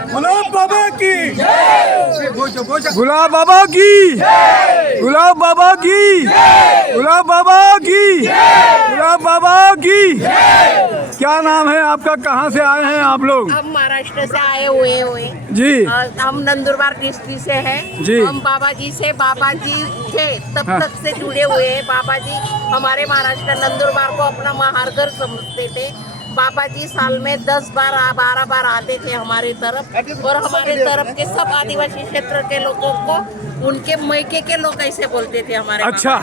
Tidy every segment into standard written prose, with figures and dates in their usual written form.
गुलाब बाबा की, गुलाब बाबा की, गुलाब बाबा की, गुलाब बाबा की, गुलाब बाबा की। क्या नाम है आपका? कहाँ से आए हैं आप लोग? हम महाराष्ट्र से आए हुए जी। हम नंदुरबार डिस्ट्रिक्ट से हैं। जी। हम बाबा जी थे तब तक से जुड़े हुए हैं। बाबा जी हमारे महाराष्ट्र नंदुरबार को अपना महारघर समझते थे। बाबा जी साल में 10 बार 12 बार आते थे हमारे तरफ, और हमारे तरफ के सब आदिवासी क्षेत्र के लोगों को उनके मैके के लोग ऐसे बोलते थे हमारे। अच्छा,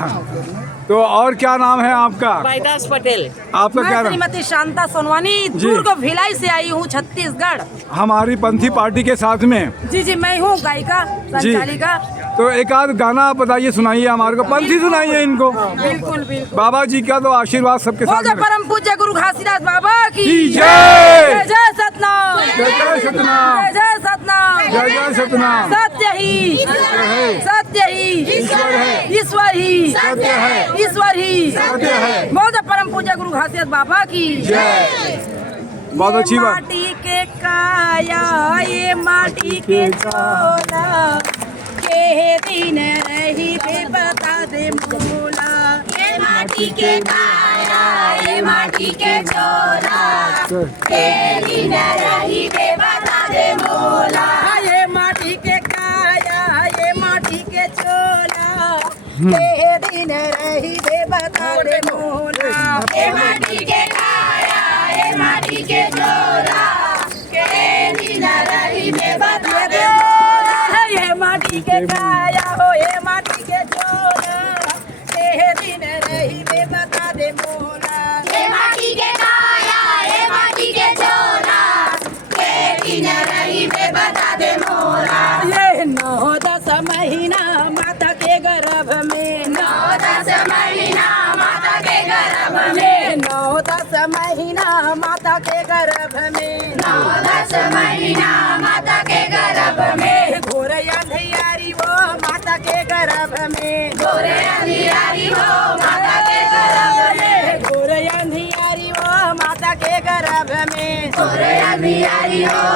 तो और क्या नाम है आपका? भाईदास पटेल। आपका क्या नाम? श्रीमती शांता सोनवानी, दुर्ग भिलाई से आई हूँ, छत्तीसगढ़। हमारी पंथी पार्टी के साथ में। जी, मैं हूँ गायिका, संचालिका। तो एक आध गाना आप बताइए, सुनाइए हमारे को, पंथी सुनाइए इनको। बिल्कुल बिल्कुल। बाबा जी का तो आशीर्वाद सबके साथ में। परम पूज्य गुरु घासीदास बाबा की जय। जय जय सतनाम, जय जय सतनाम, जय जय सतनाम, जय जय सतनाम। सत्य ही, सत्य ही ईश्वर है, ईश्वर ही, सत्य है, ईश्वर ही सत्य है। बहुत परम पूज्य गुरु घासीदास बाबा की जय। बहुत अच्छी बात। माटी के काया ये माटी के चोला, के दिन रही बे बता दे मोला। ये माटी के काया, ये माटी के चोला, के दिन रही बे बता दे मोला। ये माटी के काया, ये माटी के चोला, के दिन रही बे बता दे मोला। ये माटी के काया, ये माटी के चोला, के दिन रही बे बता दे मोला। ये माटी के काया हो, ये माटी के चोला, के दिन रही बे बता दे मोला। ये माटी के काया, ये माटी के चोला, के दिन रही बे बता दे मोला। ये 9-10 महीना माता के गर्भ में, 9-10 महीना माता के गर्भ में, ये 9-10 महीना माता के गर्भ में, 9-10 महीना माता के गर्भ में, घोर अंधियारी वो माता के गर्भ में, गोरे अंधियारी हो माता के गर्भ में, घोर अंधियारी वो माता के गर्भ में, गोरे अंधियारी हो